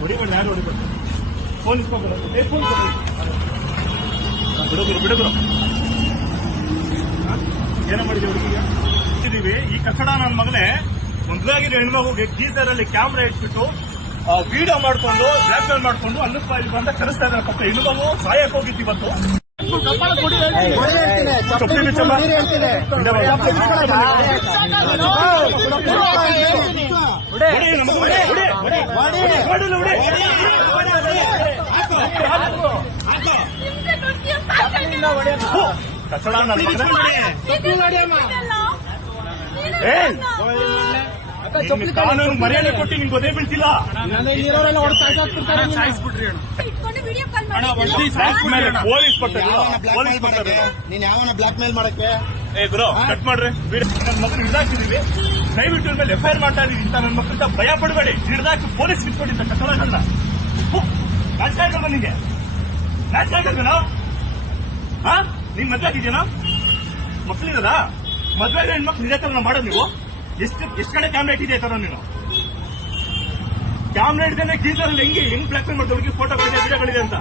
ಹೊಡಿಬೇಡ, ಯಾರು ಹೊಡಿಬೇಡ. Phone ಇಸ್ಕೊಬೇಡ. Phone ಬಿಡುಗರು ಏನೋ ಮಾಡಿದ್ವಿ ಹುಡುಗಿಗೆ. ಈ ಕಟ್ಟಡ ನನ್ನ ಮಗನೇ ಮೊದಲಾಗಿರೋ ಹೆಣ್ಮಗುಗೆ ಟೀಸರ್ ಅಲ್ಲಿ ಕ್ಯಾಮ್ರಾ ಇಟ್ಬಿಟ್ಟು ವಿಡಿಯೋ ಮಾಡ್ಕೊಂಡು ಬ್ಲಾಕ್ ಮೇಲ್ ಮಾಡ್ಕೊಂಡು ಅನ್ನಕ್ಕೆ ಇಲ್ಲಿ ಬಂದ ಕರೆಸ್ತಾ ಇದ್ದಾರೆ. ಪಕ್ಕ ಹೆಣ್ಮಗು ಸಾಯಕ್ ಹೋಗಿತ್ತು ಇವತ್ತು. ಕಚಡ ಕಾನೂನು ಮರ್ಯಾದೆ ಕೊಟ್ಟು ನಿಮ್ಗೆ ಗೊತ್ತೇ ಬೀಳ್ತಿಲ್ಲ. ಪೊಲೀಸ್ ಬರ್ತಾರೆ. ನೀನ್ ಯಾವನ ಬ್ಲಾಕ್ ಮೇಲ್ ಮಾಡಕ್ಕೆ ಗುರು ಕಟ್ ಮಾಡ್ರಿ. ನನ್ನ ಮಕ್ಕಳು ಹಿಡ್ದಾಕಿದೀವಿ, ದಯವಿಟ್ಟು ಮೇಲೆ ಎಫ್ಐಆರ್ ಮಾಡ್ತಾ ಇದೀವಿ ಅಂತ ನನ್ನ ಮಕ್ಕಳಿಂದ ಭಯ ಪಡಬೇಡಿ. ಹಿಡ್ದಾಕಿ ಪೊಲೀಸ್ ಇಟ್ಕೊಂಡಿದ್ದ ಕಟ್ಟಡಗಳನ್ನ ನಾಚ ಆಗಲ್ವ ನಿಂಗೆ? ನಾಚ ಆಗಲ್ವೇನೋ? ನಿಮ್ ಮದ್ವೆ ಆಗಿದ್ಯೇನೋ? ಮಕ್ಳಿರದ ಮದ್ವೆ ಹೆಣ್ಮಕ್ಳು ಇದೇ ತರ ಮಾಡೋದು ನೀವು? ಎಷ್ಟು ಕಡೆ ಕ್ಯಾಮ್ರಾ ಇಟ್ಟಿದೆ ತರ ನೀನು? ಕ್ಯಾಮ್ರಾ ಹಿಡಿದೇನೆ ಗೀಸರಲ್ಲಿ ಹೆಂಗ್ ಬ್ಲಾಕ್ ಮೇಲ್ ಮಾಡ್ತಾ ಹುಡುಗಿ ಫೋಟೋಗಳಿದೆ ವಿಡಿಯೋಗಳಿದೆ ಅಂತ